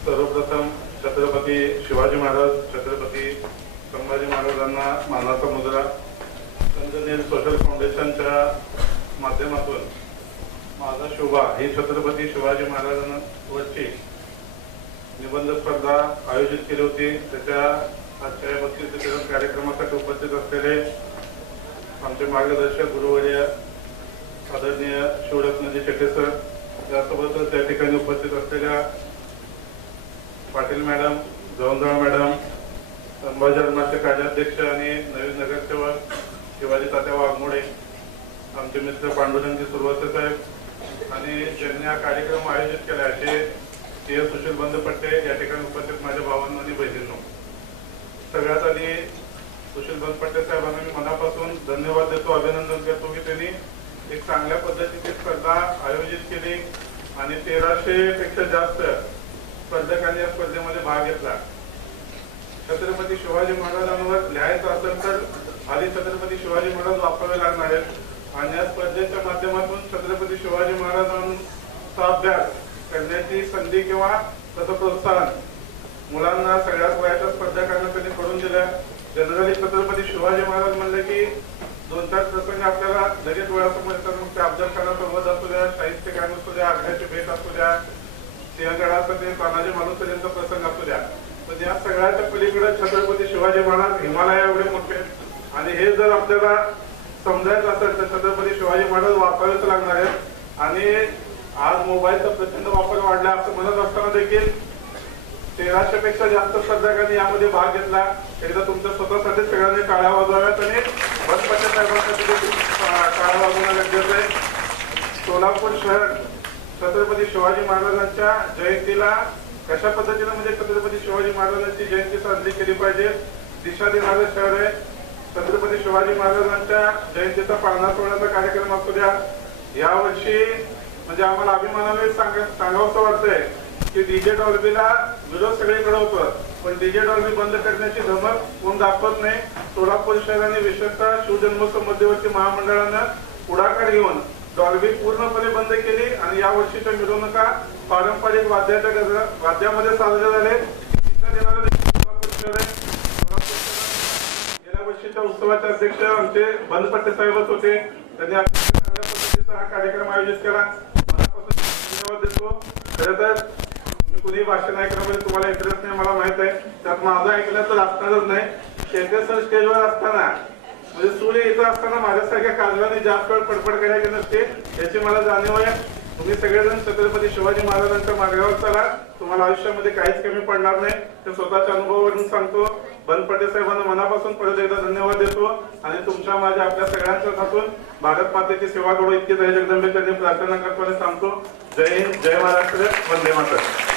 सर्वप्रथम छत्रपती शिवाजी महाराज, छत्रपती संभाजी महाराजांना मानाचा मुजरा संजनील सोशल फाउंडेशनच्या माध्यमातून माझा शोभा ही छत्रपती शिवाजी महाराजांवरची निबंध स्पर्धा आयोजित केली होती। त्याच्या आजच्या 32वे कार्यक्रमासाठी उपस्थित असलेले आमचे मार्गदर्शक गुरुवर्य आदरणीय शिवरत्नजी शेट्टे सर, त्यासोबतच त्या ठिकाणी उपस्थित असलेल्या पाटील मॅडम, जवंजाळ मॅडम, संभाजी धर्माचे कार्याध्यक्ष आणि नवीन नगरसेवक शिवाजी तात्या वाघमोडे, आमचे मित्र पांडुरंगजी सुरवसे साहेब आणि ज्यांनी हा कार्यक्रम आयोजित केला असे सुशील बंदपट्टे या ठिकाणी उपस्थित माझ्या भावांनो आणि बहिणींनो, सगळ्यात आधी सुशील बंदपट्टे साहेबांना मी मनापासून धन्यवाद देतो, अभिनंदन करतो की त्यांनी एक चांगल्या पद्धतीची स्पर्धा आयोजित केली आणि 1300 पेक्षा जास्त स्पर्धकांनी या स्पर्धेमध्ये भाग घेतला। छत्रपती शिवाजी महाराजांवर लिहायचं असेल तर आधी छत्रपती शिवाजी महाराज वापरावे लागणार आहेत आणि या स्पर्धेच्या माध्यमातून छत्रपती शिवाजी महाराजांचा अभ्यास करण्याची संधी किंवा त्याचं प्रोत्साहन मुलांना सगळ्याच वयाच्या स्पर्धकांना त्यांनी करून दिलं। जनरली छत्रपती शिवाजी महाराज म्हणले की 2-4 प्रसंग आपल्याला लगेच डोळ्यासमोर येतात। मग ते अफजलखाना संवाद असू द्या, शाहिस्ते खान असू द्या, आग्र्याची भेट असू द्या, सिंहगडाचा ते तानाजी मालुसरे यांचा प्रसंग असू द्या, तर या सगळ्याच्या पलीकडे छत्रपती शिवाजी महाराज हिमालया एवढे मोठे आणि हे जर आपल्याला समजायचं असेल तर छत्रपती शिवाजी महाराज वापरावेच लागणार आहेत। आणि आज मोबाईलचा प्रचंड वापर वाढला असं म्हणत असताना देखील 1300 पेक्षा जास्त स्पर्धकांनी यामध्ये भाग घेतला। एकदा तुमच्या स्वतःसाठी सगळ्यांनी टाळ्या वाजवाव्यात आणि बंदपट्टे साहेबांसाठी देखील टाळ्या वाजवणं गरजेचं आहे। सोलापूर शहर छत्रपती शिवाजी महाराजांच्या जयंतीला कशा पद्धतीने म्हणजे छत्रपती शिवाजी महाराजांची जयंती साजरी केली पाहिजे दिशा देणारं शहर आहे। छत्रपती शिवाजी महाराजांच्या जयंतीचा पाळणा सोहळ्याचा कार्यक्रम असू द्या, यावर्षी म्हणजे आम्हाला अभिमानाने सांगावंसं वाटतंय की डीजे डॉल्बीला विरोध सगळीकडे होतो, पण डीजे डॉल्बी बंद करण्याची धमक कोण दाखवत नाही। सोलापूर शहराने विशेषतः शिवजन्मोत्सव मध्यवर्ती महामंडळानं पुढाकार घेऊन डॉल्बी पूर्णपणे बंद केली आणि या वर्षीच्या मिरवणुका पारंपरिक वाद्यामध्ये साजऱ्या झाले। सोलापूर शहर गेल्या वर्षीच्या उत्सवाचे अध्यक्ष आमचे बंदपट्टे साहेबच होते, त्यांनी चांगल्या पद्धतीचा हा कार्यक्रम आयोजित केला, मनापासून धन्यवाद देतो। खरं तर मी कुणी भाषण ऐकण्यामध्ये तुम्हाला इंटरेस्ट नाही मला माहित आहे, त्यात माझं ऐकलं तर असणारच नाही। शेटे सर स्टेजवर असताना म्हणजे सूर्य इथं असताना माझ्यासारख्या काजवाने जास्त वेळ पडपड करायची नसते याची मला जाणीव आहे। तुम्ही सगळेजण छत्रपती शिवाजी महाराजांच्या मार्गावर चला, तुम्हाला आयुष्यामध्ये काहीच कमी पडणार नाही, ते स्वतःच्या अनुभवावरून सांगतो। बंदपट्टे साहेबांना मनापासून परत एकदा धन्यवाद देतो आणि तुमच्या माझ्या आपल्या सगळ्यांच्या हातून भारत मातेची सेवा करू इतकी जय जगदंबेची प्रार्थना करतो आणि सांगतो जय हिंद, जय महाराष्ट्र, वंदे मातरम।